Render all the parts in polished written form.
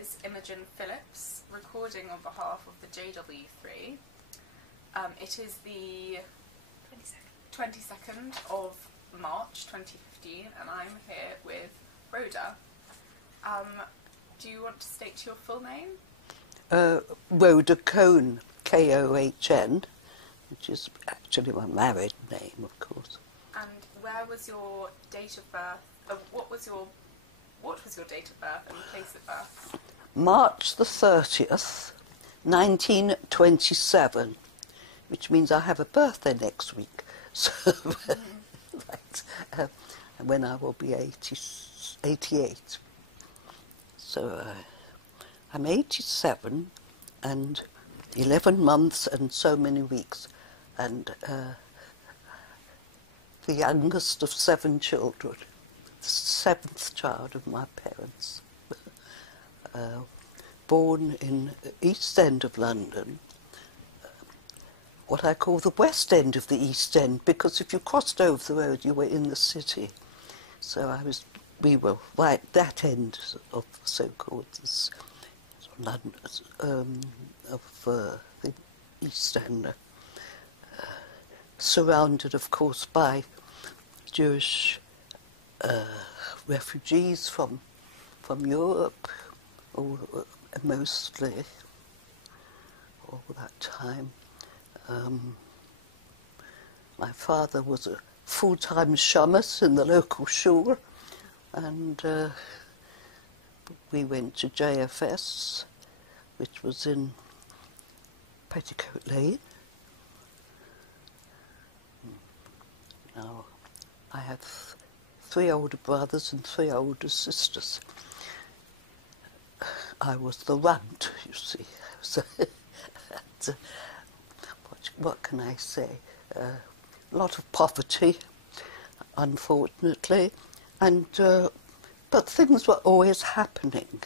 is Imogen Phillips, recording on behalf of the JW3. It is the 22nd of March 2015, and I'm here with Rhoda. Do you want to state your full name? Rhoda Kahn, K-O-H-N, which is actually my married name, of course. And where was your date of birth? What was your date of birth and place of birth? March the 30th, 1927, which means I have a birthday next week. So, right, when I will be 88. So I'm 87 and 11 months and so many weeks, and the youngest of 7 children, the 7th child of my parents. Born in the East End of London, what I call the West End of the East End, because if you crossed over the road you were in the city. So we were right that end of so-called London, of the East End, surrounded of course by Jewish refugees from Europe, mostly all that time. My father was a full-time shamus in the local shul, and we went to JFS, which was in Petticoat Lane. Now, I have 3 older brothers and 3 older sisters. I was the runt, you see. So, what can I say? A lot of poverty, unfortunately, and but things were always happening.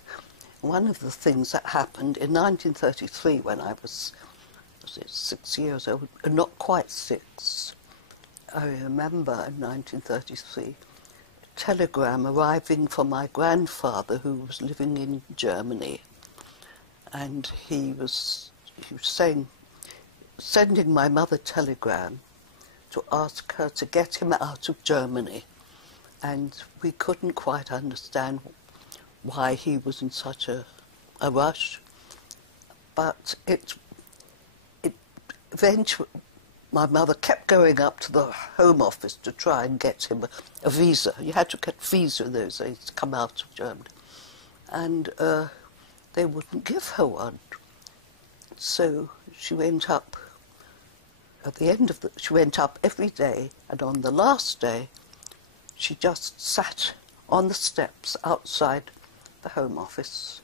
One of the things that happened in 1933, when I was it 6 years old, not quite 6, I remember in 1933, a telegram arriving from my grandfather, who was living in Germany, and he was sending my mother a telegram to ask her to get him out of Germany, and we couldn't quite understand why he was in such a rush, but it eventually, my mother kept going up to the Home Office to try and get him a visa. You had to get a visa in those days to come out of Germany. And they wouldn't give her one. So she went up, she went up every day, and on the last day, she just sat on the steps outside the Home Office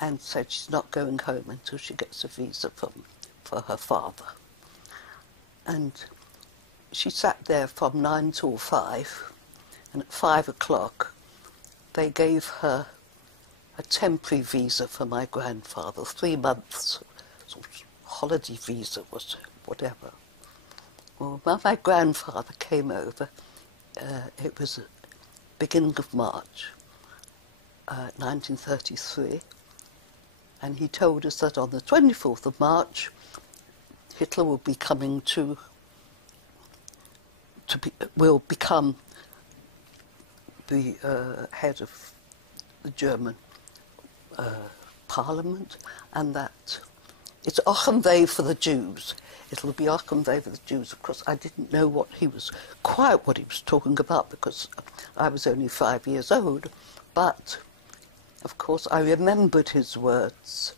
and said she's not going home until she gets a visa for her father. And she sat there from 9 till 5, and at 5 o'clock they gave her a temporary visa for my grandfather, 3 months, sort of holiday visa, was whatever. Well, when my grandfather came over, it was the beginning of March, 1933, and he told us that on the 24th of March, Hitler will be coming will become the head of the German Parliament, and that it's Ochenweh for the Jews. It'll be Ochenweh for the Jews. Of course, I didn't know what he was talking about, because I was only 5 years old, but of course I remembered his words,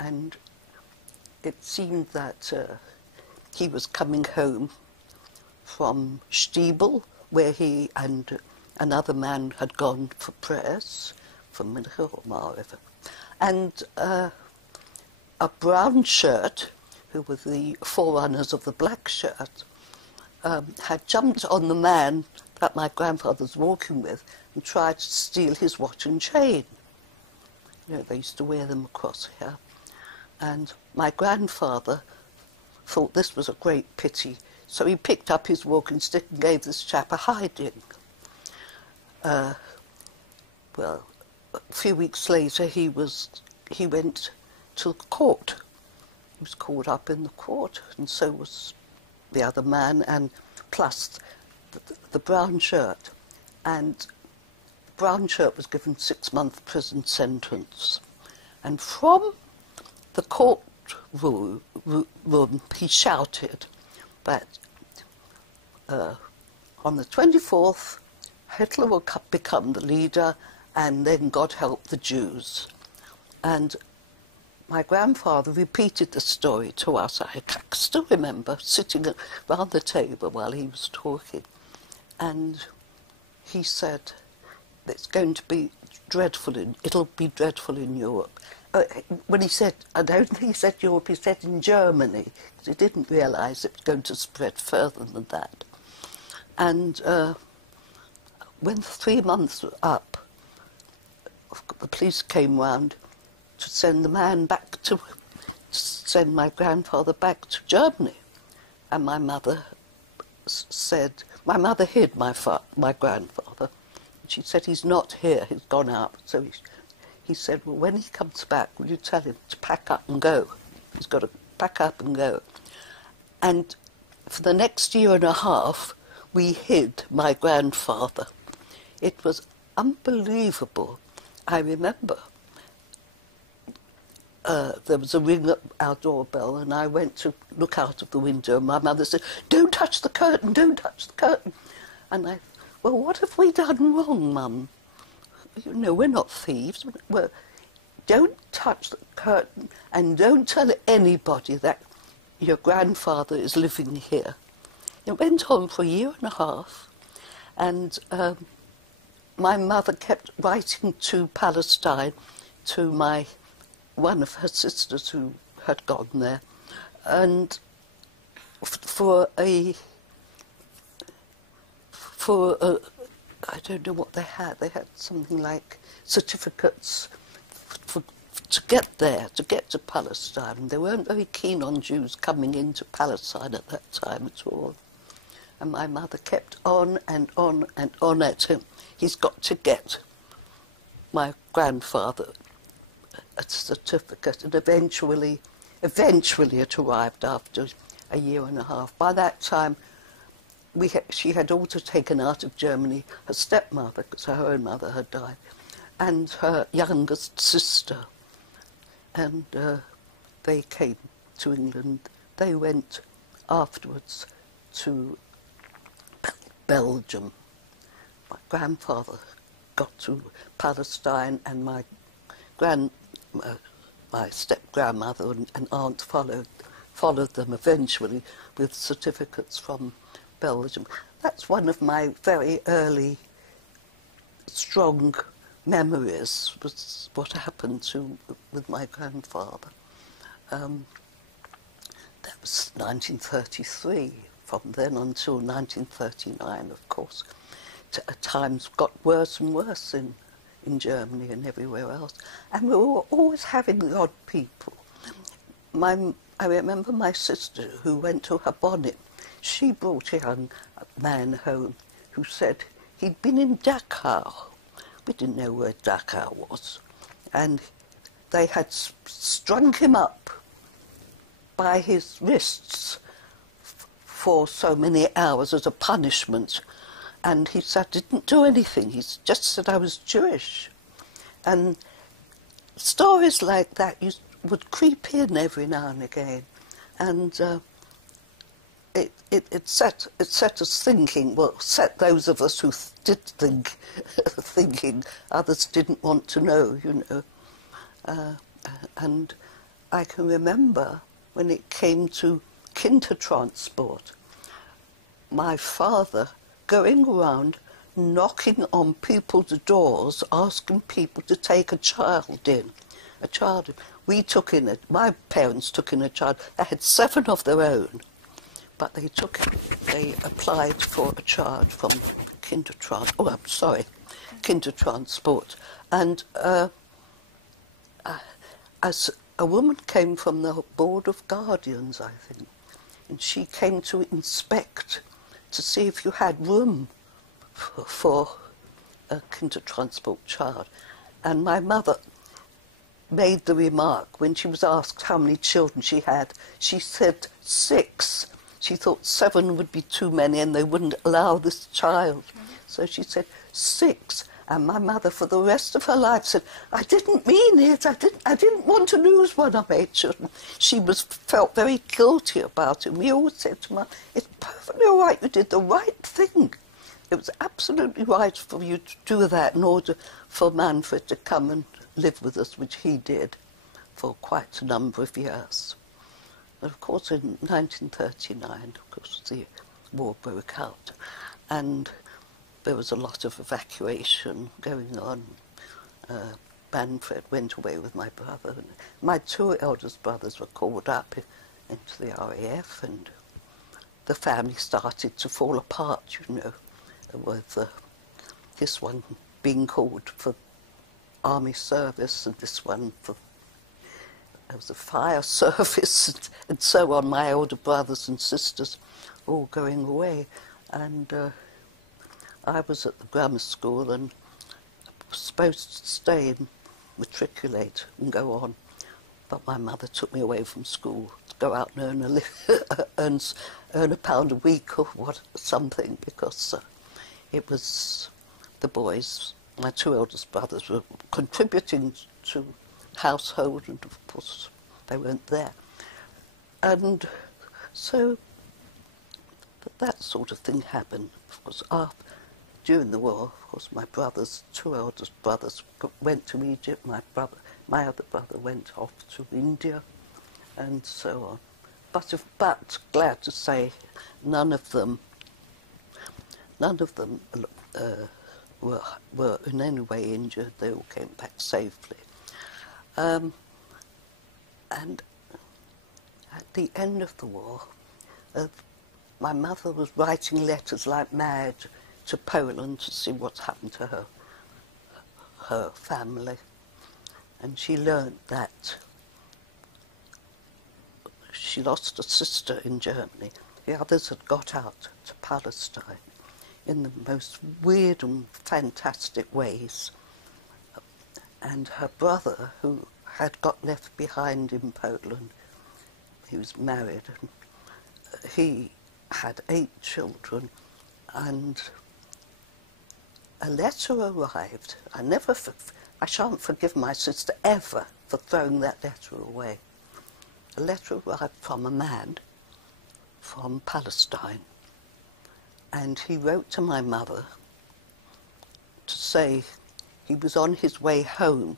and it seemed that he was coming home from Stiebel, where he and another man had gone for prayers, from Mincha or wherever, and a brown shirt, who were the forerunners of the black shirt, had jumped on the man that my grandfather was walking with and tried to steal his watch and chain. You know, they used to wear them across here. And my grandfather thought this was a great pity, so he picked up his walking stick and gave this chap a hiding. Well, a few weeks later he went to the court. He was called up in the court, and so was the other man, and plus the brown shirt. And the brown shirt was given 6-month prison sentence. And from the court room he shouted that on the 24th Hitler will become the leader, and then God help the Jews. And my grandfather repeated the story to us. I still remember sitting around the table while he was talking, and he said, "It's going to be dreadful. It'll be dreadful in Europe." When he said, I don't think he said Europe, he said in Germany, because he didn't realise it was going to spread further than that. And when 3 months were up, the police came round to send send my grandfather back to Germany. And my mother said, my mother hid my grandfather. She said, "He's not here, he's gone out." So he said, "Well, when he comes back, will you tell him to pack up and go? He's got to pack up and go." And for the next year and a half, we hid my grandfather. It was unbelievable. I remember there was a ring at our doorbell, and I went to look out of the window, and my mother said, "Don't touch the curtain, don't touch the curtain." And I, "Well, what have we done wrong, Mum? You know, we're not thieves. Well, don't touch the curtain, and don't tell anybody that your grandfather is living here." It went on for a year and a half, and my mother kept writing to Palestine, to one of her sisters who had gone there, and for a I don't know what they had. They had something like certificates to get there, to get to Palestine. They weren't very keen on Jews coming into Palestine at that time at all. And my mother kept on and on and on at him. He's got to get my grandfather a certificate, and eventually it arrived after a year and a half. By that time, she had also taken out of Germany her stepmother, because her own mother had died, and her youngest sister. And they came to England. They went afterwards to Belgium. My grandfather got to Palestine, and my step-grandmother and aunt followed them eventually with certificates from Belgium. That's one of my very early strong memories, was what happened with my grandfather. That was 1933. From then until 1939, of course, times got worse and worse in Germany and everywhere else. And we were always having the odd people. I remember my sister, who went to her bonnet, she brought a young man home who said he'd been in Dachau. We didn't know where Dachau was. And they had strung him up by his wrists for so many hours as a punishment. And he said, didn't do anything. He just said I was Jewish. And stories like that would creep in every now and again. And it set us thinking, well, set those of us who did think, thinking. Others didn't want to know, you know. And I can remember when it came to Kindertransport, my father going around knocking on people's doors, asking people to take a child in. We took in my parents took in a child. They had 7 of their own, but they applied for a child from Kindertransport. And as a woman came from the Board of Guardians, I think, and she came to inspect to see if you had room for a Kindertransport child. And my mother made the remark when she was asked how many children she had. She said 6. She thought 7 would be too many and they wouldn't allow this child. So she said 6. And my mother, for the rest of her life, said, I didn't mean it. I didn't want to lose one of my children. She felt very guilty about it. We always said to her, it's perfectly all right. You did the right thing. It was absolutely right for you to do that in order for Manfred to come and live with us, which he did for quite a number of years. But of course, in 1939, of course, the war broke out, and there was a lot of evacuation going on. Manfred went away with my brother. My 2 eldest brothers were called up into the RAF, and the family started to fall apart, you know, with this one being called for army service and this one for the fire service and so on. My older brothers and sisters all going away, and I was at the grammar school and was supposed to stay and matriculate and go on, but my mother took me away from school to go out and earn £1 a week or something, because it was the boys. My 2 eldest brothers were contributing to household, and of course they weren't there. And so that sort of thing happened. Of course, during the war, of course, my 2 eldest brothers went to Egypt. My other brother went off to India, and so on. But glad to say, none of them were in any way injured. They all came back safely. And at the end of the war, my mother was writing letters like mad to Poland to see what's happened to her family. And she learned that she lost a sister in Germany. The others had got out to Palestine in the most weird and fantastic ways. And her brother, who had got left behind in Poland, he was married, and he had 8 children, and a letter arrived. I shan't forgive my sister ever for throwing that letter away. A letter arrived from a man from Palestine, and he wrote to my mother to say he was on his way home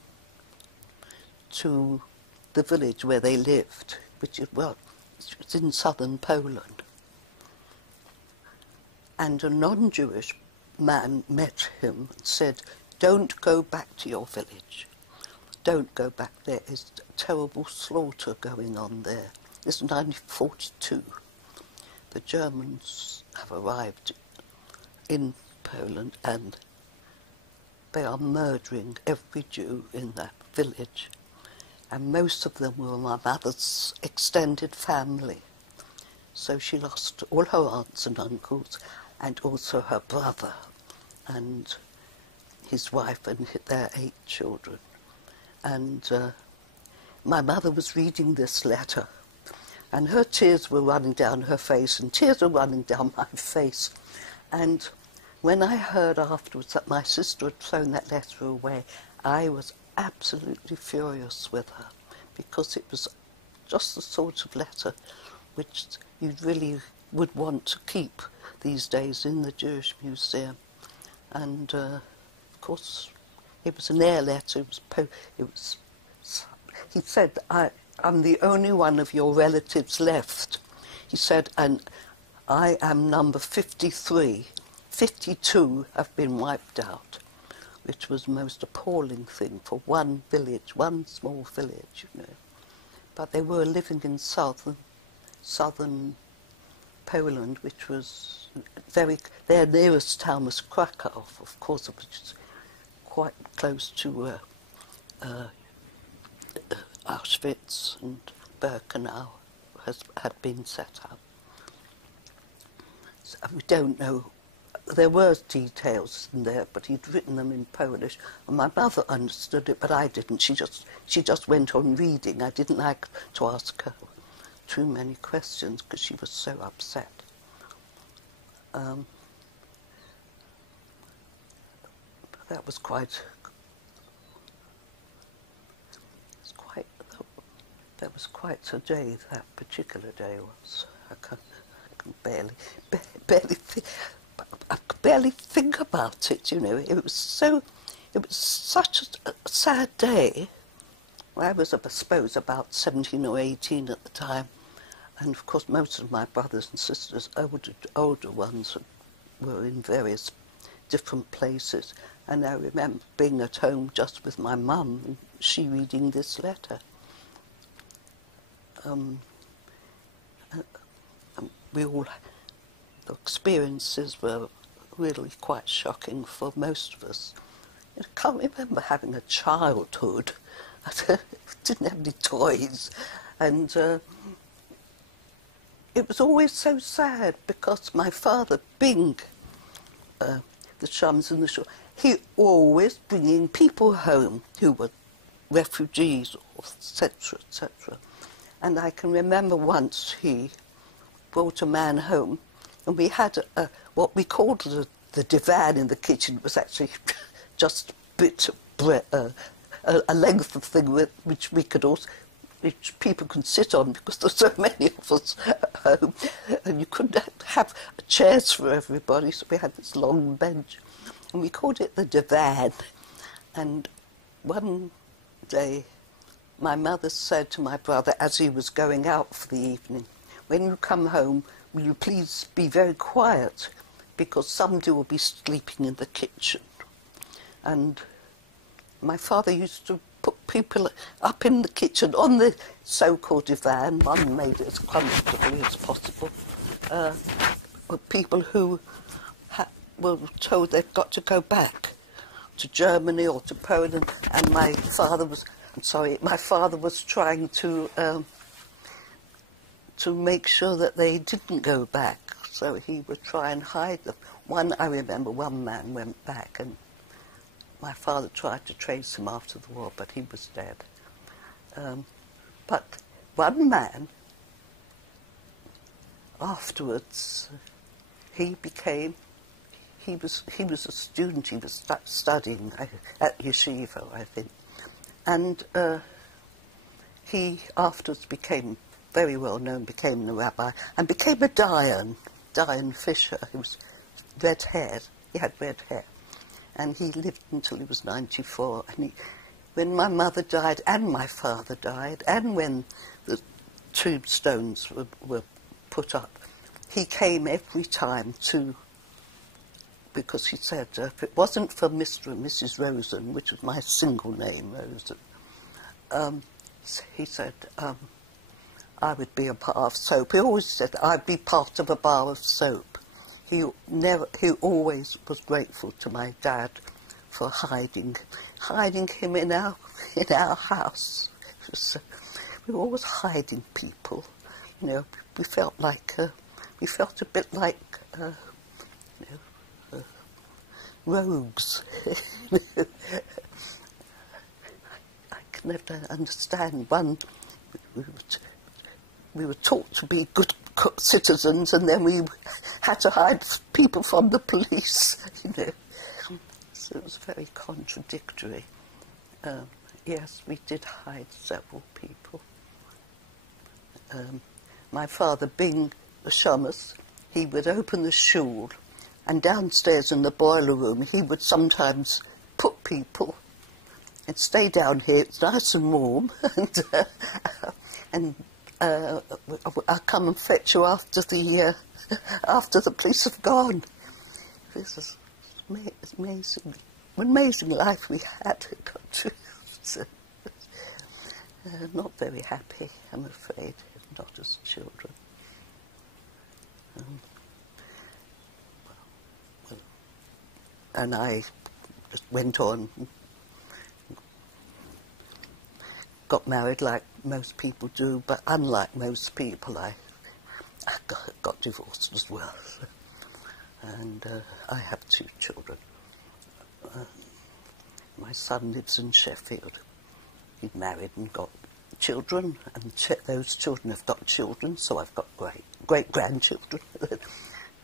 to the village where they lived, which is, well, it's in southern Poland. And a non-Jewish man met him and said, don't go back to your village. Don't go back. There is terrible slaughter going on there. This is 1942. The Germans have arrived in Poland and they are murdering every Jew in that village. And most of them were my mother's extended family. So she lost all her aunts and uncles, and also her brother and his wife and their 8 children. And my mother was reading this letter, and her tears were running down her face, and tears were running down my face. And when I heard afterwards that my sister had thrown that letter away, I was absolutely furious with her, because it was just the sort of letter which you really would want to keep these days in the Jewish Museum. And of course, it was an air letter. He said, I'm the only one of your relatives left. He said, and I am number 53. 52 have been wiped out, which was the most appalling thing for one village, one small village, you know. But they were living in southern Poland, which was their nearest town was Krakow, of course, which is quite close to Auschwitz, and Birkenau had been set up. So we don't know there were details in there, but he'd written them in Polish, and my mother understood it, but I didn't. She just went on reading. I didn't like to ask her too many questions because she was so upset. That was quite a day. That particular day was. I can barely think about it. You know, it was such a sad day. I was, I suppose, about 17 or 18 at the time, and of course most of my brothers and sisters, older ones, were in various different places. And I remember being at home just with my mum, and she reading this letter. The experiences were really quite shocking for most of us. I can't remember having a childhood. I didn't have any toys, and it was always so sad because my father, being the Shums and the Shore, he always bringing people home who were refugees, etc., etc. And I can remember once he brought a man home, and we had what we called the divan in the kitchen. It was actually just a bit of a length of thing which people could sit on because there were so many of us at home, and you couldn't have chairs for everybody, so we had this long bench, and we called it the divan. And one day my mother said to my brother as he was going out for the evening, "When you come home, will you please be very quiet, because somebody will be sleeping in the kitchen." And my father used to put people up in the kitchen on the so-called divan. One made it as comfortable as possible. People who were told they've got to go back to Germany or to Poland, and my father was trying to make sure that they didn't go back, so he would try and hide them. I remember one man went back, and my father tried to trace him after the war, but he was dead. But one man, afterwards, he was a student. He was studying at yeshiva, I think, and he afterwards became very well known, became a rabbi, and became a Dayan Fisher. He was red-haired. He had red hair. And he lived until he was 94. And when my mother died and my father died, and when the tombstones were put up, he came every time because he said, if it wasn't for Mr. and Mrs. Rosen, which was my single name, Rosen, he said, I would be a bar of soap. He always said I'd be part of a bar of soap. He always was grateful to my dad for hiding him in our house. We were always hiding people. You know, we felt a bit like rogues. I can never understand one. We were taught to be good citizens, and then we had to hide people from the police, you know. So it was very contradictory. Yes, we did hide several people. My father, being a shamus, he would open the shul, and downstairs in the boiler room he would sometimes put people and stay down here, it's nice and warm, and I'll come and fetch you after the police have gone. This is amazing life we had. Not very happy, I'm afraid, not as children. And I just went on, got married like most people do, but unlike most people, I got divorced as well. and I have 2 children. My son lives in Sheffield. He's married and got children, and those children have got children, so I've got great-grandchildren.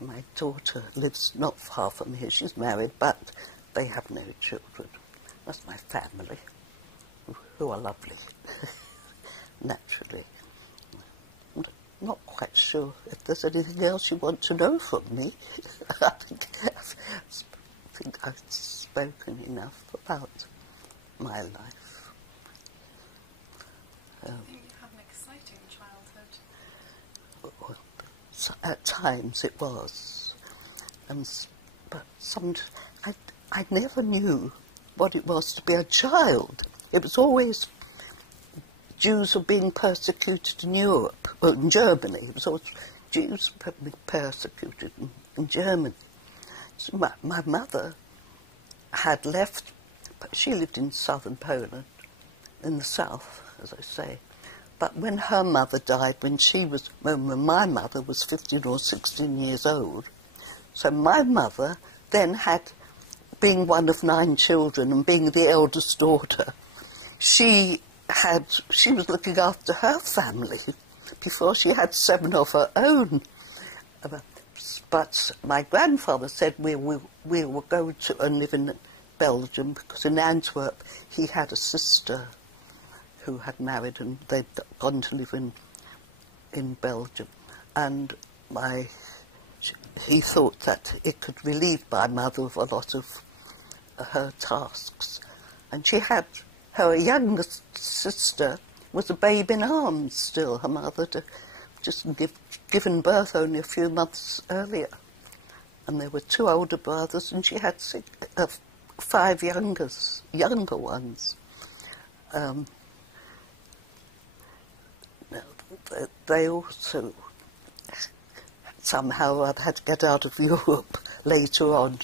My daughter lives not far from here. She's married, but they have no children. That's my family, who are lovely, naturally. I'm not quite sure if there's anything else you want to know from me. I think I've spoken enough about my life. I think you had an exciting childhood. At times it was, but I never knew what it was to be a child. It was always Jews were being persecuted in Europe, or in Germany. It was always Jews were being persecuted in Germany. So my mother had left, but she lived in southern Poland, in the south, as I say. But when her mother died, when my mother was 15 or 16 years old, so my mother then had, being one of 9 children and being the eldest daughter, she was looking after her family before she had 7 of her own. But my grandfather said we were going to live in Belgium, because in Antwerp he had a sister who had married, and they'd gone to live in Belgium. And he thought that it could relieve my mother of a lot of her tasks. And she had, her youngest sister was a babe in arms still. Her mother had just given birth only a few months earlier. And there were 2 older brothers, and she had 5 younger ones. They also somehow had to get out of Europe later on,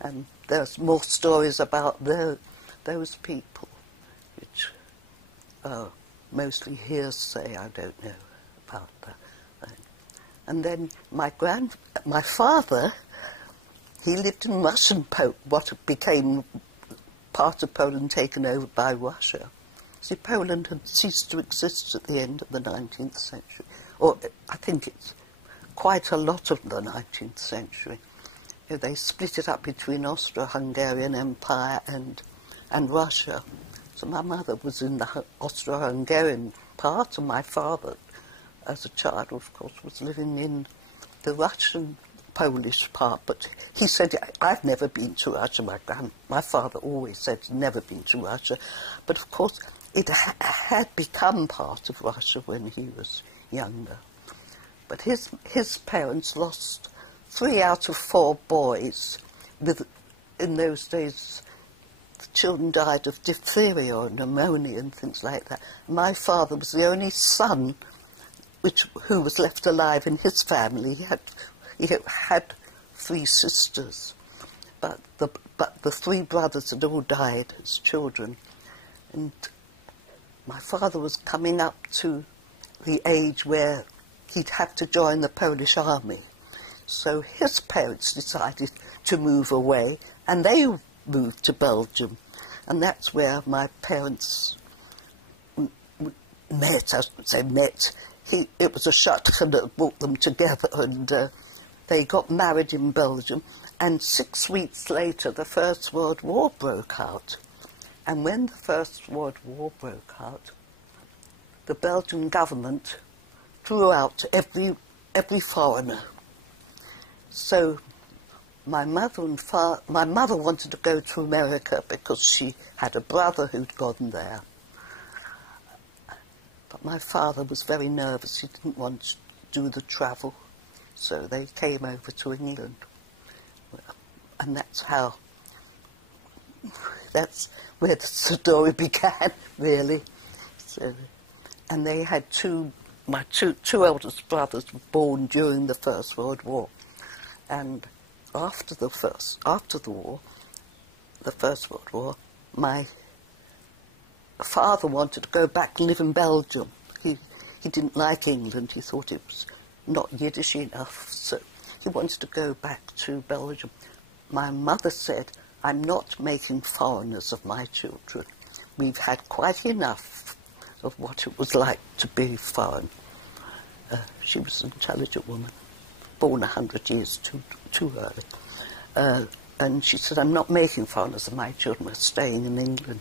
and there's more stories about those people, which are mostly hearsay. I don't know about that. And then my father, he lived in Russian Poland, what became part of Poland taken over by Russia. See, Poland had ceased to exist at the end of the 19th century, or I think it's quite a lot of the 19th century. You know, they split it up between Austro-Hungarian Empire and Russia. So my mother was in the Austro-Hungarian part, and my father, as a child, of course, was living in the Russian-Polish part. But he said, I've never been to Russia. My father always said he'd never been to Russia. But of course, it had become part of Russia when he was younger. But his parents lost 3 out of 4 boys. In those days, the children died of diphtheria or pneumonia and things like that. My father was the only son who was left alive in his family. He had 3 sisters, but the 3 brothers had all died as children. And my father was coming up to the age where he'd have to join the Polish army. So his parents decided to move away, and they moved to Belgium. And that's where my parents met, I should say met. It was a shotgun that brought them together, and they got married in Belgium. And 6 weeks later, the First World War broke out. And when the First World War broke out, the Belgian government threw out every foreigner. So my mother wanted to go to America because she had a brother who'd gone there. But my father was very nervous. He didn't want to do the travel. So they came over to England. And that's where the story began, really. So, and they had my two eldest brothers were born during the First World War. And after the First World War, my father wanted to go back and live in Belgium. He didn't like England. He thought it was not Yiddish enough. So he wanted to go back to Belgium. My mother said, I'm not making foreigners of my children. We've had quite enough of what it was like to be foreign. She was an intelligent woman, born 100 years too early. And she said, I'm not making foreigners of my children, we're staying in England.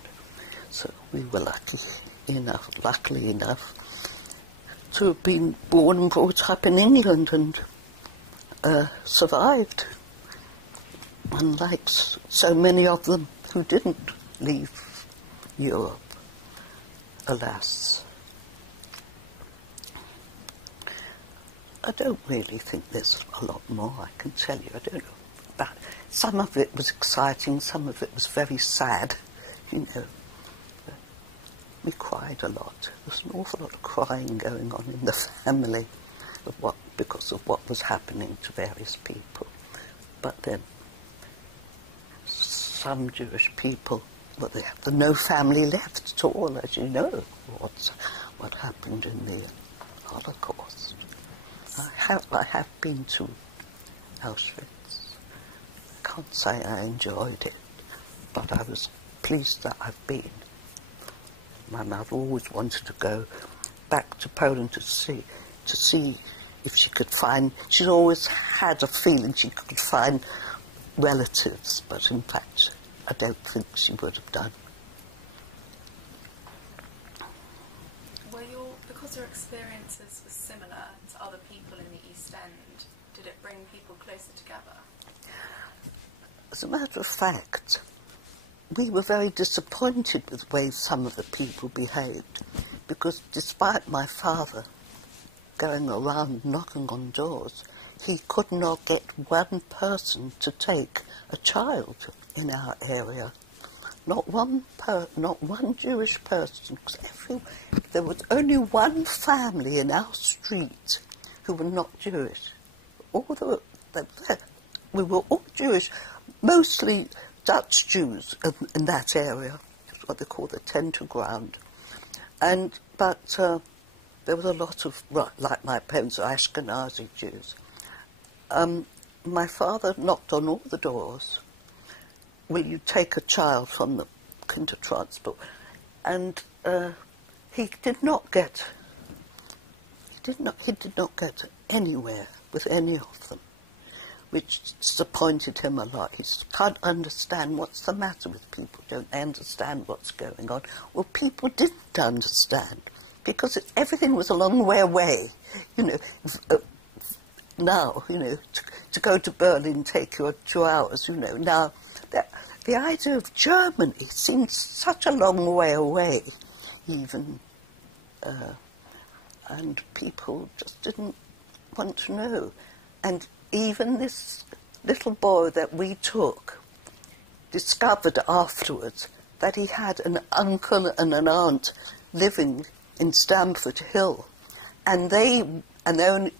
So we were luckily enough, to have been born and brought up in England and survived, unlike so many of them who didn't leave Europe, alas. I don't really think there's a lot more I can tell you. I don't know. But some of it was exciting, some of it was very sad, you know. We cried a lot. There was an awful lot of crying going on in the family because of what was happening to various people. But then some Jewish people, well, they have no family left at all, as you know, what happened in the Holocaust. I have been to Auschwitz. I can't say I enjoyed it, but I was pleased that I've been. My mother always wanted to go back to Poland to see if she could find. She'd always had a feeling she could find relatives, but in fact, I don't think she would have done. Because your experiences were similar to other people in the East End, did it bring people closer together? As a matter of fact, we were very disappointed with the way some of the people behaved, because despite my father going around knocking on doors, he could not get one person to take a child in our area. Not one Jewish person. There was only one family in our street who were not Jewish. We were all Jewish, mostly Dutch Jews in that area, what they call the Tenter ground. But there was a lot of, like my parents, Ashkenazi Jews. My father knocked on all the doors. Will you take a child from the kinder transport? And he did not get anywhere with any of them, which disappointed him a lot. He can't understand what's the matter with people, don't understand what's going on. Well, people didn't understand, because everything was a long way away. You know, now, you know, to go to Berlin take you 2 hours, you know. Now, the idea of Germany seems such a long way away, even, and people just didn't want to know. And even this little boy that we took discovered afterwards that he had an uncle and an aunt living in Stamford Hill, and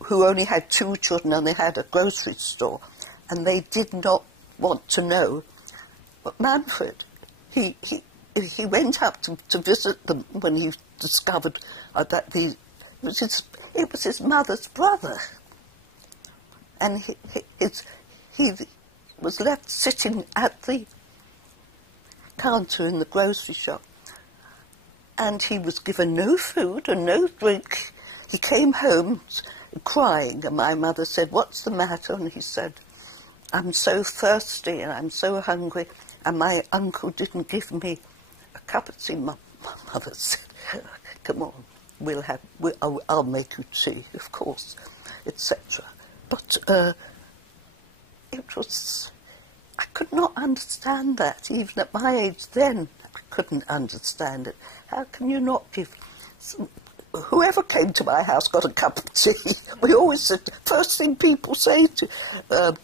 who only had 2 children, and they had a grocery store, and they did not want to know. But Manfred, he went up to visit them when he discovered that it was his mother's brother. And he was left sitting at the counter in the grocery shop, and he was given no food and no drink. He came home crying, and my mother said, "What's the matter?" And he said, "I'm so thirsty and I'm so hungry, and my uncle didn't give me a cup of tea." My mother said, "Come on, I'll make you tea, of course," etc. But I could not understand that. Even at my age then, I couldn't understand it. How can you not give... Whoever came to my house got a cup of tea. We always said, first thing people say to...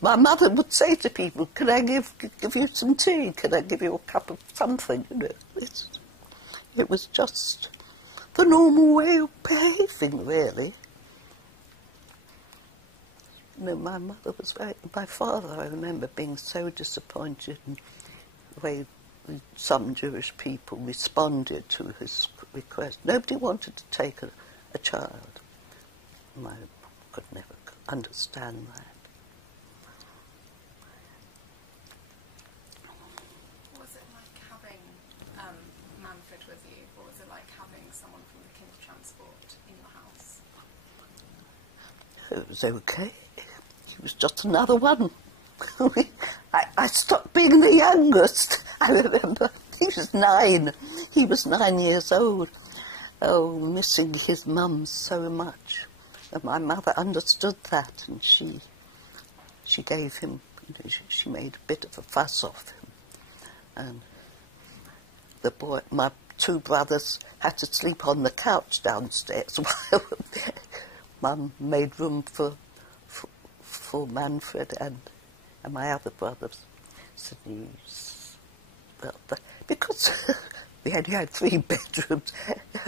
my mother would say to people, "Can I give you some tea? Can I give you a cup of something?" You know, it was just the normal way of behaving, really. You know, my father, I remember being so disappointed in the way some Jewish people responded to his request. Nobody wanted to take a child. I could never understand that. It was okay. He was just another one. I stopped being the youngest. I remember he was 9. He was 9 years old. Oh, missing his mum so much. And my mother understood that, and she gave him, she made a bit of a fuss of him. And the boy, my 2 brothers, had to sleep on the couch downstairs while Mum made room for Manfred and my other brothers. So because we only had 3 bedrooms,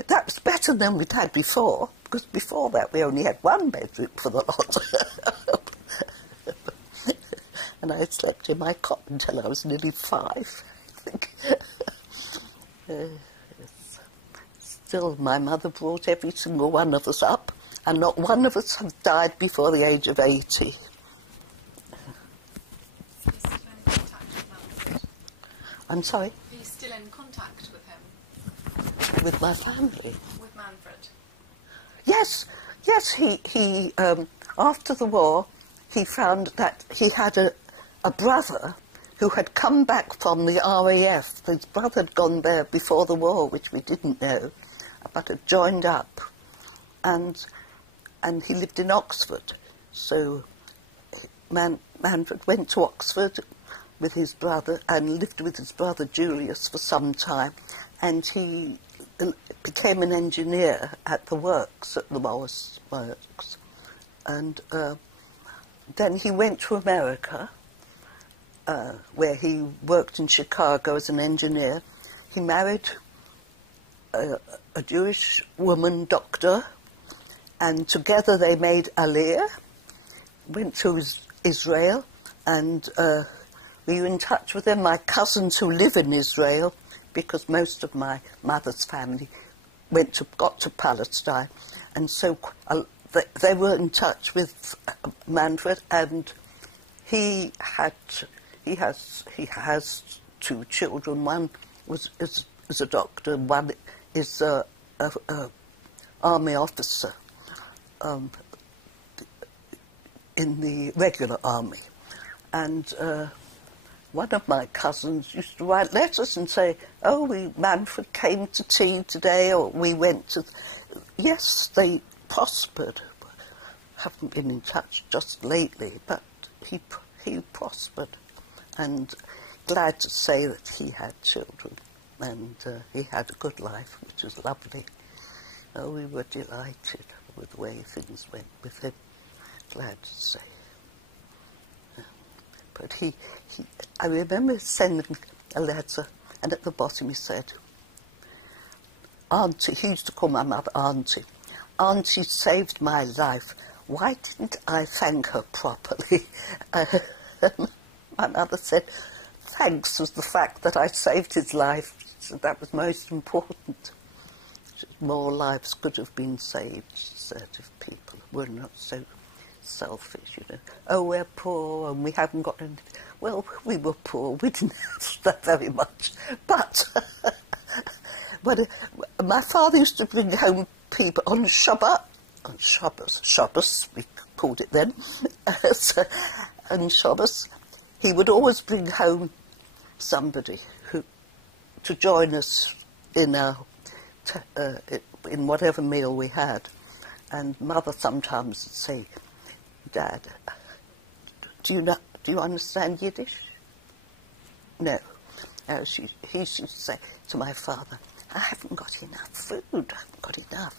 that was better than we'd had before, because before that we only had 1 bedroom for the lot. And I slept in my cot until I was nearly 5, I think. Still, my mother brought every single one of us up, and not one of us have died before the age of 80. I'm sorry? Are you still in contact with him? With my family? With Manfred? Yes, he after the war, he found that he had a brother who had come back from the RAF. His brother had gone there before the war, which we didn't know, but had joined up. And he lived in Oxford. So Manfred went to Oxford with his brother and lived with his brother Julius for some time. And he became an engineer at the works, at the Morris Works. And then he went to America, where he worked in Chicago as an engineer. He married a Jewish woman doctor, and together they made Aliyah, went to Israel, and we were in touch with them, my cousins who live in Israel, because most of my mother's family got to Palestine, and so they were in touch with Manfred, and he has 2 children. One is a doctor, one is a army officer in the regular army. And one of my cousins used to write letters and say, oh, Manfred came to tea today, or we went to... Yes, they prospered. Haven't been in touch just lately, but he prospered. And glad to say that he had children, and he had a good life, which was lovely. Oh, we were delighted with the way things went with him. Glad to say. But I remember sending a letter, and at the bottom he said, Auntie, he used to call my mother Auntie. Auntie saved my life. Why didn't I thank her properly? My mother said, thanks was the fact that I saved his life. So that was most important. More lives could have been saved, she said, if people were not so selfish, Oh, we're poor and we haven't got anything. Well, we were poor. We didn't have that very much. But my father used to bring home people on Shabbos, we called it then, on Shabbos, he would always bring home somebody to join us in in whatever meal we had. And Mother sometimes would say, Dad, do you understand Yiddish? No. He used to say to my father, I haven't got enough food, I haven't got enough.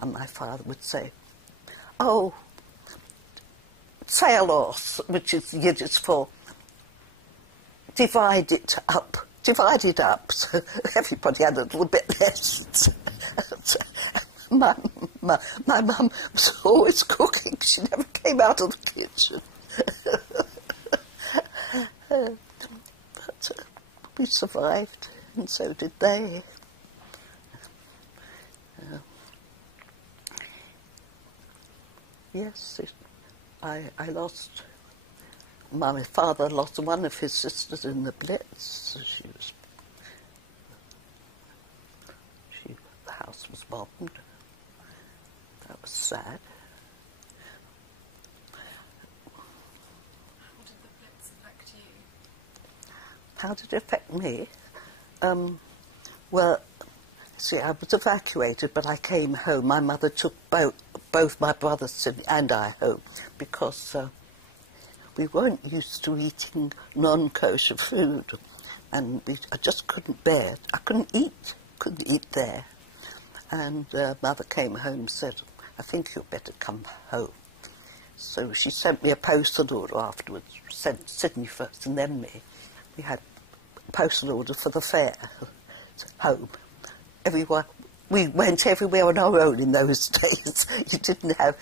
And my father would say, oh, Tzelos, which is Yiddish for divide it up. So everybody had a little bit less. My mum was always cooking. She never came out of the kitchen. But we survived, and so did they. Yes, I lost... My father lost one of his sisters in the Blitz. The house was bombed. That was sad. How did it affect me? Well, see, I was evacuated, but I came home. My mother took both my brothers and I home because we weren't used to eating non-kosher food, and I just couldn't bear it. I couldn't eat there. And Mother came home and said, I think you'd better come home. So she sent me a postal order afterwards, sent Sydney first and then me. We had a postal order for the fair home. Everywhere. We went everywhere on our own in those days. You didn't have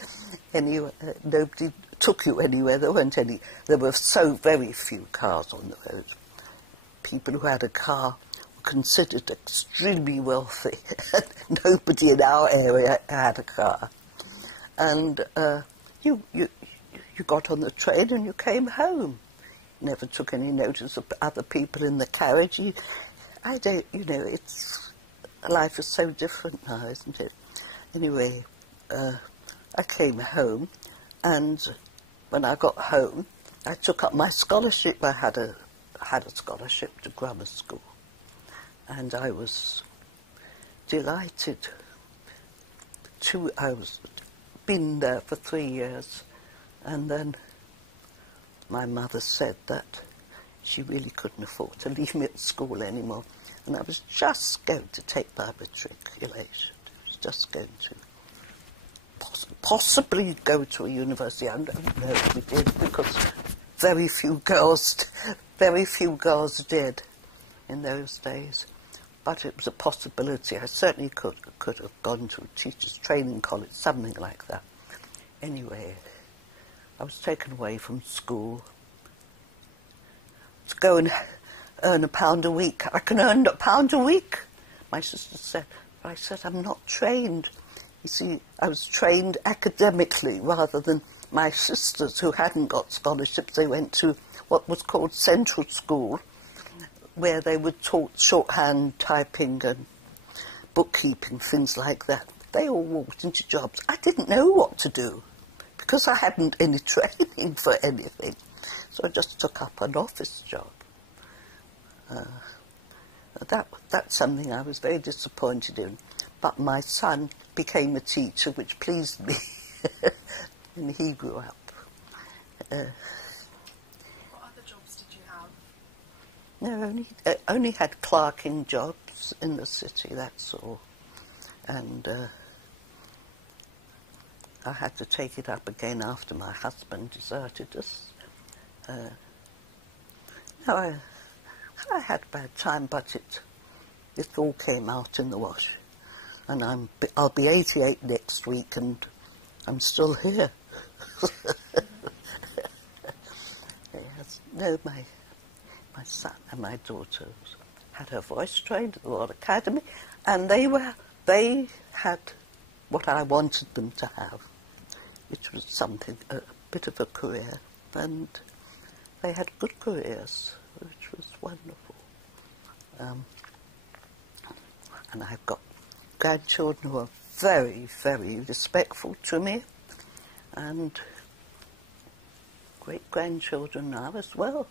any, nobody took you anywhere. There weren't any, there were so very few cars on the road. People who had a car were considered extremely wealthy. Nobody in our area had a car. And you got on the train and you came home. Never took any notice of other people in the carriage. Life is so different now, isn't it? Anyway, I came home, and when I got home, I took up my scholarship. I had a scholarship to grammar school, and I was delighted. I was been there for 3 years, and then my mother said that she really couldn't afford to leave me at school anymore, and I was just going to take my matriculation. I was just going to possibly go to a university. I don't know if we did, because very few girls did in those days. But it was a possibility. I certainly could have gone to a teacher's training college, something like that. Anyway, I was taken away from school to go and earn £1 a week. I can earn £1 a week, my sister said. But I said, I'm not trained. You see, I was trained academically rather than my sisters who hadn't got scholarships. They went to what was called Central School, where they were taught shorthand, typing and bookkeeping, things like that. They all walked into jobs. I didn't know what to do because I hadn't any training for anything. So I just took up an office job. That's something I was very disappointed in. But my son became a teacher, which pleased me, and he grew up. What other jobs did you have? No, only had clerking jobs in the city, that's all. And I had to take it up again after my husband deserted us. No, I had a bad time, but it all came out in the wash. And I'll be 88 next week, and I'm still here. Yes. No, my son and my daughter had her voice trained at the Royal Academy, and they had what I wanted them to have, which was something, a bit of a career, and they had good careers, which was wonderful. And I've got grandchildren who are very, very respectful to me, and great-grandchildren now as well,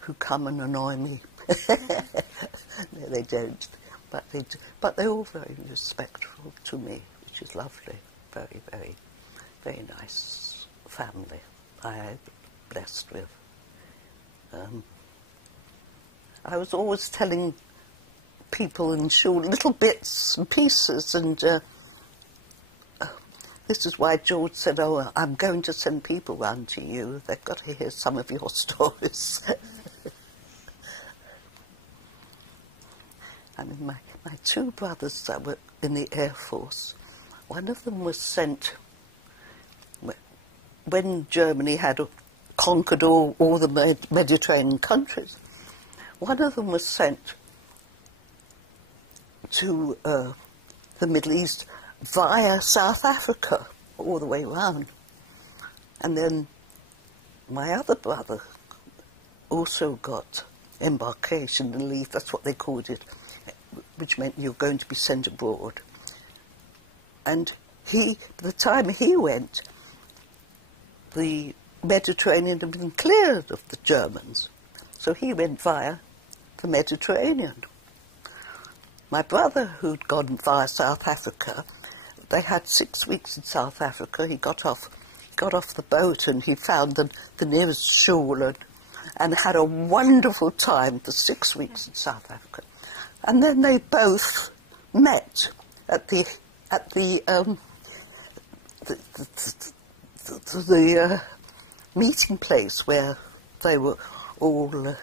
who come and annoy me. No, they don't, but they're all very respectful to me, which is lovely. Very, very, very nice family I'm blessed with. I was always telling people in school little bits and pieces, and this is why George said, oh, I'm going to send people round to you. They've got to hear some of your stories. I mean, my two brothers that were in the Air Force, one of them was sent, when Germany had conquered all the Mediterranean countries, one of them was sent to the Middle East via South Africa, all the way round. And then my other brother also got embarkation and leave, that's what they called it, which meant you're going to be sent abroad. And by the time he went, the Mediterranean had been cleared of the Germans. So he went via the Mediterranean. My brother, who'd gone via South Africa, they had 6 weeks in South Africa. He got off the boat and he found the nearest shul and had a wonderful time for 6 weeks in South Africa. And then they both met at the meeting place where they were all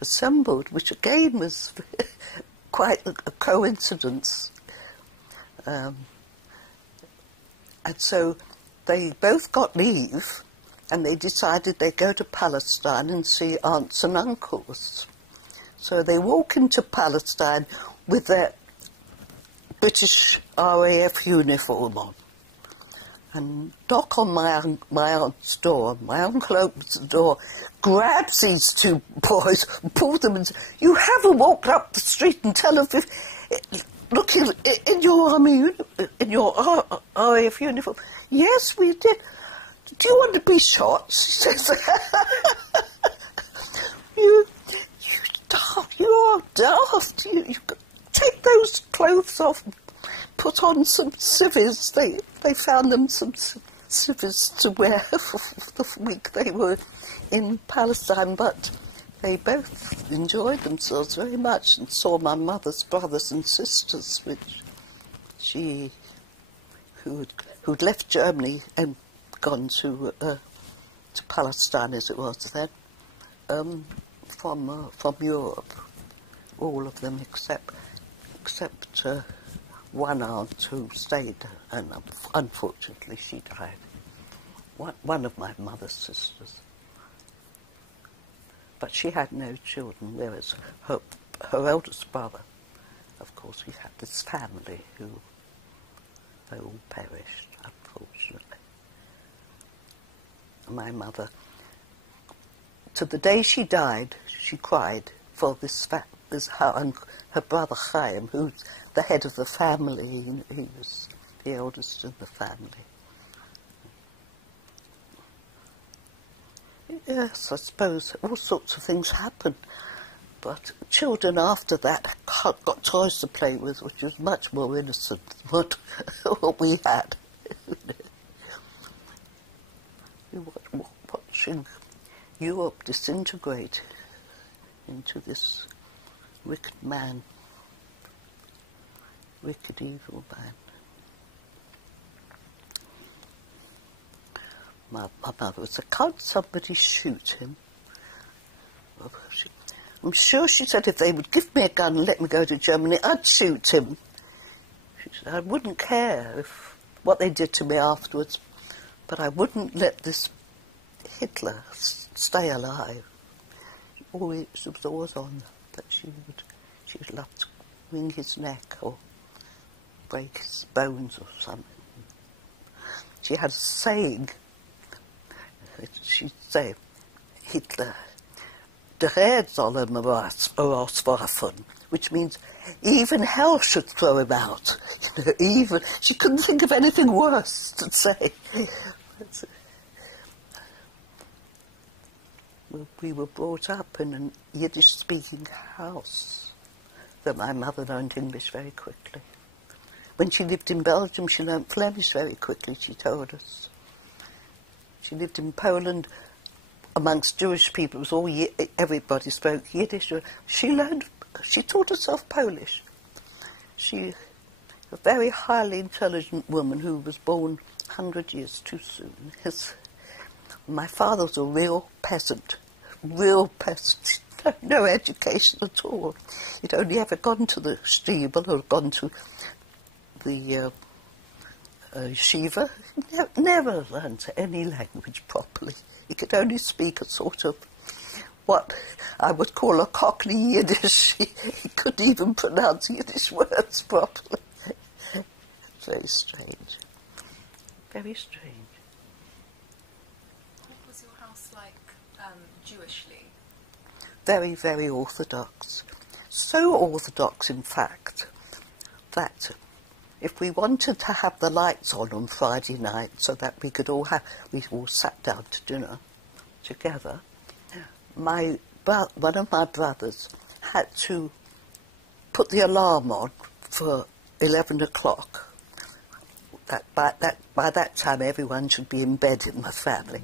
assembled, which again was quite a coincidence. And so they both got leave and they decided they'd go to Palestine and see aunts and uncles. So they walk into Palestine with their British RAF uniform on and knock on my aunt's door. My uncle opens the door, grabs these two boys, and pulls them and says, "You haven't walked up the street and tell us if looking in your RAF uniform." "Yes, we did." "Do you want to be shot?" She says. You are daft. You take those clothes off and put on some civvies. They found them some civvies to wear for the week they were in Palestine, but they both enjoyed themselves very much and saw my mother's brothers and sisters, which who'd left Germany and gone to Palestine, as it was then, from Europe, all of them except one aunt who stayed, and unfortunately she died. One of my mother's sisters, but she had no children. Whereas her eldest brother, of course, we had this family who they all perished, unfortunately. My mother, to the day she died, she cried for her brother Chaim, who's the head of the family. He was the eldest in the family. Yes, I suppose all sorts of things happen, but children after that got toys to play with, which was much more innocent than what we had. Watching Europe disintegrate into this wicked evil man. My mother said, "Can't somebody shoot him?" I'm sure she said if they would give me a gun and let me go to Germany, I'd shoot him. She said, "I wouldn't care what they did to me afterwards, but I wouldn't let this Hitler stay alive." She was always on that she would love to wring his neck or break his bones or something. She had a saying. She'd say, "Hitler, de Red soll hem rauswerfen," which means even hell should throw him out. Even she couldn't think of anything worse to say. We were brought up in a Yiddish-speaking house, though my mother learned English very quickly. When she lived in Belgium, she learned Flemish very quickly, she told us. She lived in Poland amongst Jewish people. It was everybody spoke Yiddish. She taught herself Polish. She, a very highly intelligent woman who was born 100 years too soon. My father was a real peasant. No education at all. He'd only ever gone to the Stiebel or gone to the yeshiva. He never learned any language properly. He could only speak a sort of what I would call a Cockney Yiddish. He couldn't even pronounce Yiddish words properly. Very strange. Very strange. What was your house like Jewishly? Very, very orthodox. So orthodox, in fact, that if we wanted to have the lights on Friday night so that we all sat down to dinner together, one of my brothers had to put the alarm on for 11 o'clock. By that time everyone should be in bed in my family.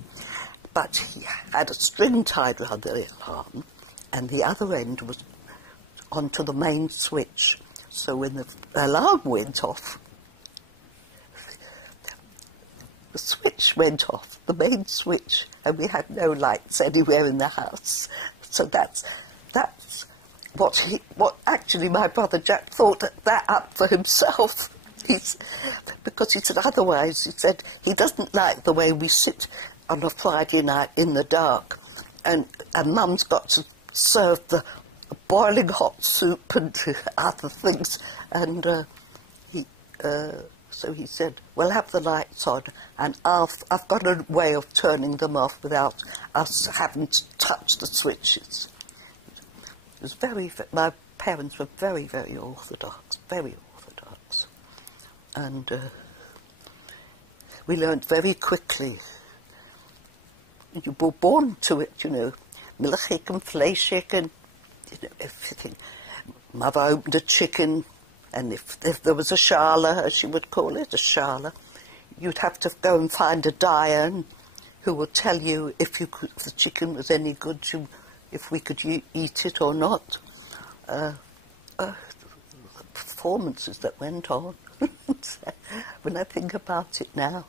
But he had a string tied round the alarm, and the other end was onto the main switch. So when the alarm went off, the switch went off, the main switch, and we had no lights anywhere in the house. So that's what actually my brother Jack thought that up for himself. Because he said otherwise, he said he doesn't like the way we sit on a Friday night in the dark, and Mum's got to serve the boiling hot soup and other things, and so he said, we'll have the lights on, and I've got a way of turning them off without us having to touch the switches. It was my parents were very, very orthodox, very orthodox. And we learned very quickly. You were born to it, you know. Milchig and Fleischig and everything. Mother opened a chicken, and if there was a schala, as she would call it, a schala, you'd have to go and find a dyer who would tell you if the chicken was any good, if we could eat it or not. The performances that went on. When I think about it now,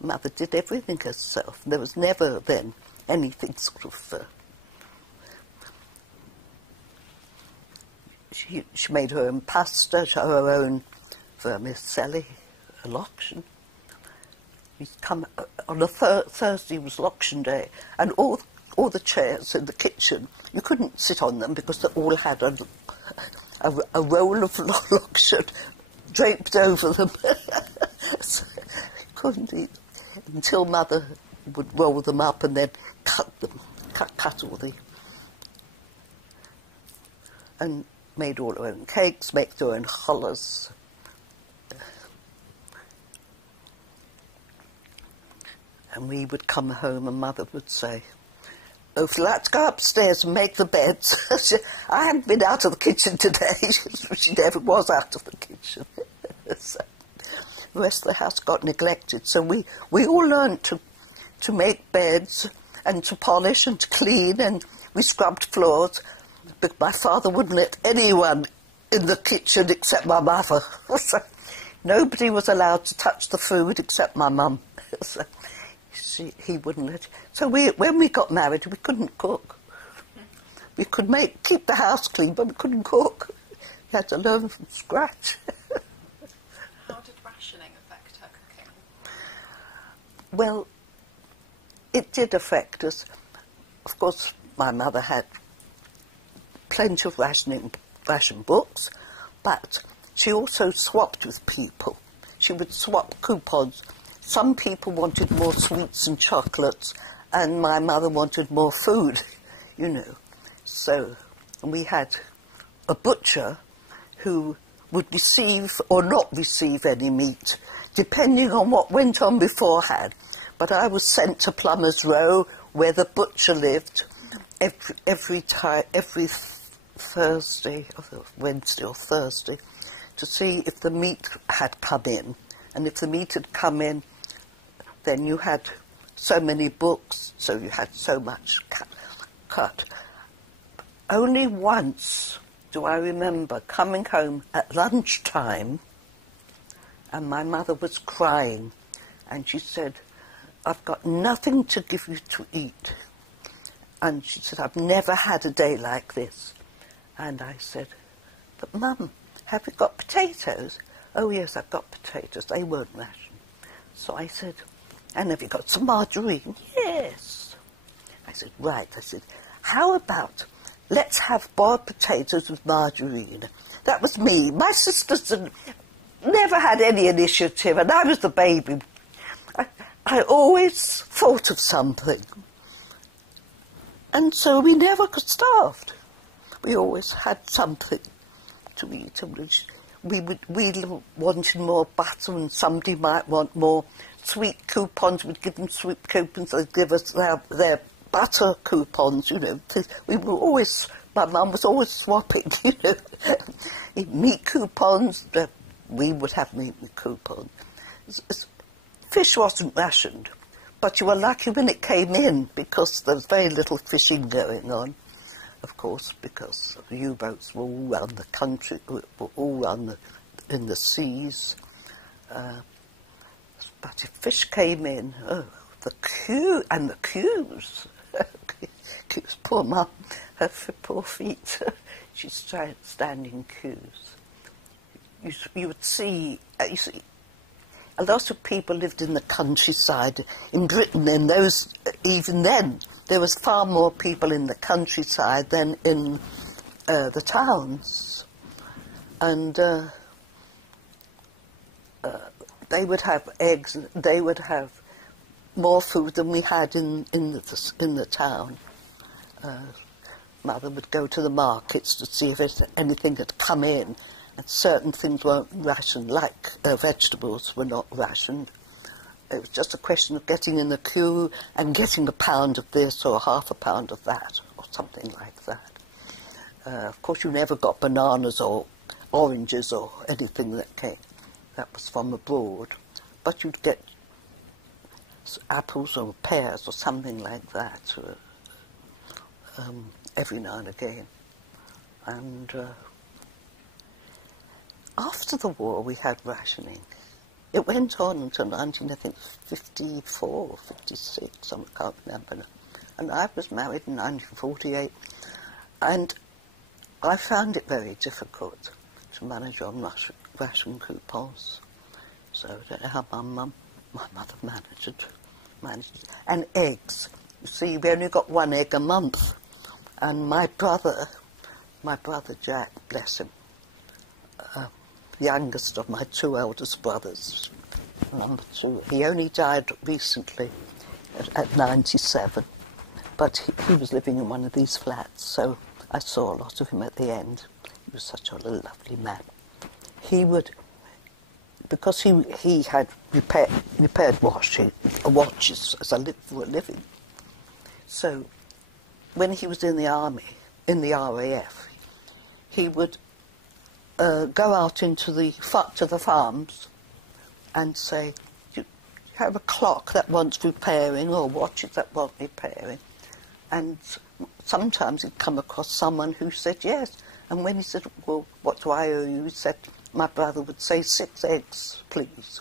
Mother did everything herself. There was never then anything sort of... She made her own pasta, her own vermicelli, a loction. We'd come on a Thursday was loction day, and all the chairs in the kitchen, you couldn't sit on them because they all had a roll of loction draped over them. So you couldn't eat until Mother would roll them up and then cut all the... and made all her own cakes, make her own challas. And we would come home and Mother would say, oh, let's go upstairs and make the beds. I hadn't been out of the kitchen today. She never was out of the kitchen. So the rest of the house got neglected. So we all learned to make beds and to polish and to clean, and we scrubbed floors. But my father wouldn't let anyone in the kitchen except my mother. So nobody was allowed to touch the food except my mum. So he wouldn't let... So when we got married, we couldn't cook. We could keep the house clean, but we couldn't cook. We had to learn from scratch. How did rationing affect her cooking? Well, it did affect us. Of course, my mother had plenty of ration books, but she also swapped with people. She would swap coupons. Some people wanted more sweets and chocolates, and my mother wanted more food, you know. So we had a butcher who would receive or not receive any meat, depending on what went on beforehand. But I was sent to Plumber's Row, where the butcher lived, every Thursday, or Wednesday or Thursday, to see if the meat had come in. And if the meat had come in, then you had so many books, so you had so much cut. Only once do I remember coming home at lunchtime, and my mother was crying, and she said, I've got nothing to give you to eat. And she said, I've never had a day like this. And I said, but Mum, have you got potatoes? Oh yes, I've got potatoes, they weren't rationed. So I said, and have you got some margarine? Yes. I said, right. I said, how about let's have boiled potatoes with margarine? That was me. My sisters never had any initiative, and I was the baby. I always thought of something. And so we never got starved. We always had something to eat. We wanted more butter, and somebody might want more sweet coupons. We'd give them sweet coupons. They'd give us their butter coupons, you know. We were always, my mum was always swapping, you know. Meat coupons, we would have meat coupons. Fish wasn't rationed, but you were lucky when it came in because there was very little fishing going on, of course, because the U-boats were all around the country, were all around in the seas. But if fish came in, oh, the queues. Poor mum, her poor feet. She's standing queues. You would see, you see, a lot of people lived in the countryside in Britain. Even then, there was far more people in the countryside than in the towns, and they would have eggs. They would have more food than we had in the town. Mother would go to the markets to see if anything had come in, and certain things weren't rationed, like vegetables were not rationed. It was just a question of getting in the queue and getting a pound of this or half a pound of that, or something like that. Of course, you never got bananas or oranges or anything that was from abroad, but you'd get apples or pears or something like that every now and again. And after the war, we had rationing. It went on until 1954 or 56, I can't remember now. And I was married in 1948, and I found it very difficult to manage on ration coupons. So I don't know how my mother managed it. And eggs. You see, we only got one egg a month. And my brother Jack, bless him, the youngest of my two eldest brothers, number 2, he only died recently at 97. But he was living in one of these flats, so I saw a lot of him at the end. He was such a lovely man. He would, because he had repaired watches as for a living. So when he was in the army, in the RAF, he would go out into the farms and say, you have a clock that wants repairing or watches that want repairing. And sometimes he'd come across someone who said yes. And when he said, well, what do I owe you? He said, my brother would say, 6 eggs, please.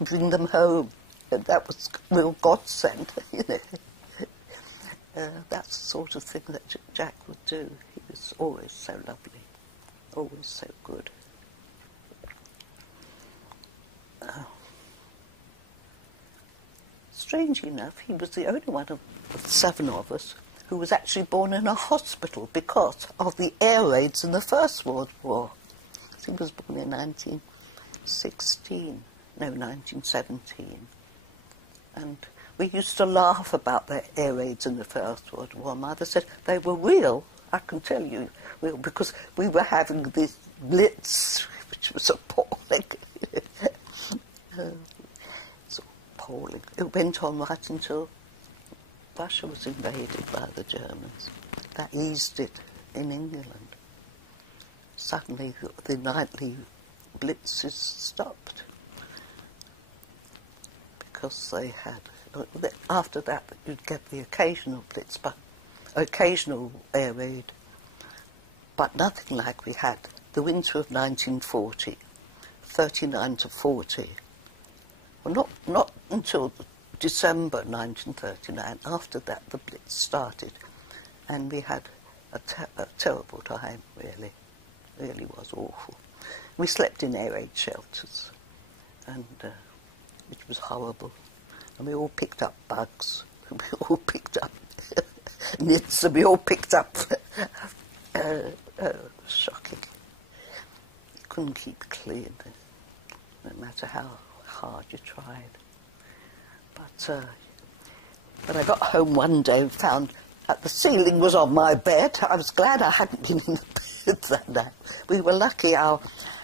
Bring them home. And that was real godsend, you know. That's the sort of thing that Jack would do. He was always so lovely, always so good. Strangely enough, he was the only one of the 7 of us who was actually born in a hospital because of the air raids in the First World War. He was born in 1917. And we used to laugh about the air raids in the First World War. Mother said they were real, I can tell you, real, because we were having this blitz, which was appalling. It's appalling. It went on right until Russia was invaded by the Germans. That eased it in England. Suddenly the nightly blitzes stopped because they had. After that, you'd get the occasional blitz, but occasional air raid, but nothing like we had the winter of 1940, 39 to 40. Well, not until December 1939. After that, the blitz started, and we had a terrible time. Really was awful. We slept in air raid shelters, and which was horrible. And we all picked up bugs. We all picked up nits, and we all picked up shocking. You couldn't keep clean, no matter how hard you tried. But when I got home one day and found that the ceiling was on my bed, I was glad I hadn't been in the bed that night. We were lucky our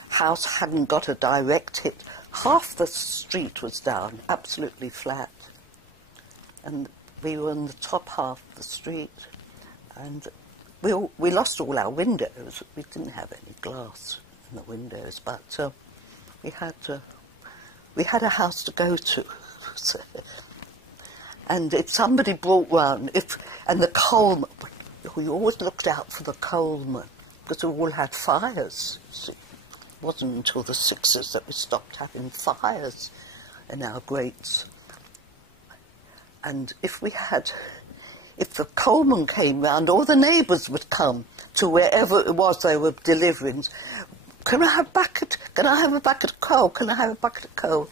house hadn't got a direct hit. Half the street was down, absolutely flat. And we were in the top half of the street, and we lost all our windows. We didn't have any glass in the windows, but we had a house to go to. And if somebody brought round, and the coalman, we always looked out for the coalman, because we all had fires. See, it wasn't until the 60s that we stopped having fires in our grates. And if the coalman came round, all the neighbours would come to wherever it was they were delivering. Can I have a bucket of coal? Can I have a bucket of coal?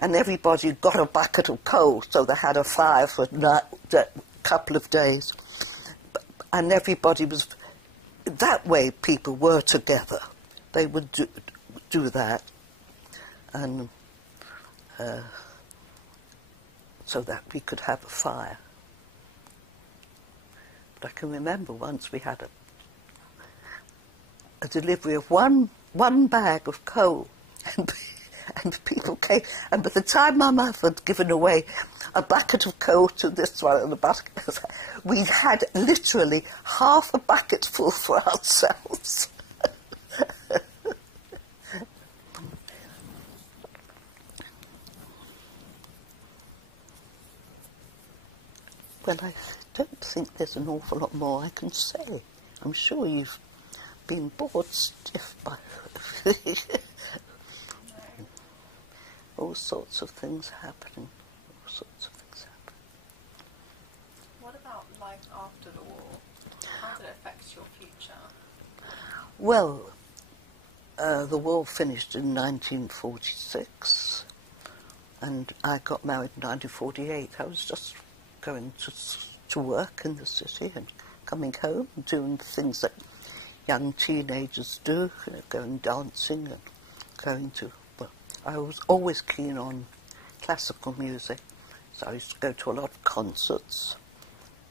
And everybody got a bucket of coal, so they had a fire for a couple of days. And everybody was... That way people were together. They would do that. And so that we could have a fire. But I can remember once we had a delivery of one bag of coal. And people came, and by the time my mother had given away a bucket of coal to this one and a bucket, we had literally half a bucket full for ourselves. Well, I don't think there's an awful lot more I can say. I'm sure you've been bored stiff by all sorts of things happening. All sorts of things happening. What about life after the war? How did it affect your future? Well, the war finished in 1946, and I got married in 1948. I was just going to work in the city and coming home and doing things that young teenagers do, going dancing and going to... I was always keen on classical music, so I used to go to a lot of concerts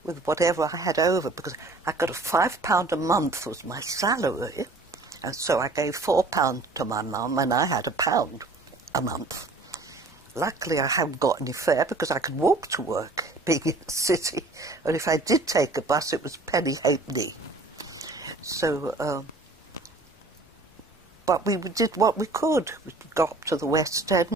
with whatever I had over, because I got £5 a month was my salary, and so I gave £4 to my mum, and I had £1 a month. Luckily I hadn't got any fare, because I could walk to work, being in the city, and if I did take a bus it was penny halfpenny. So... but we did what we could. We got up to the West End.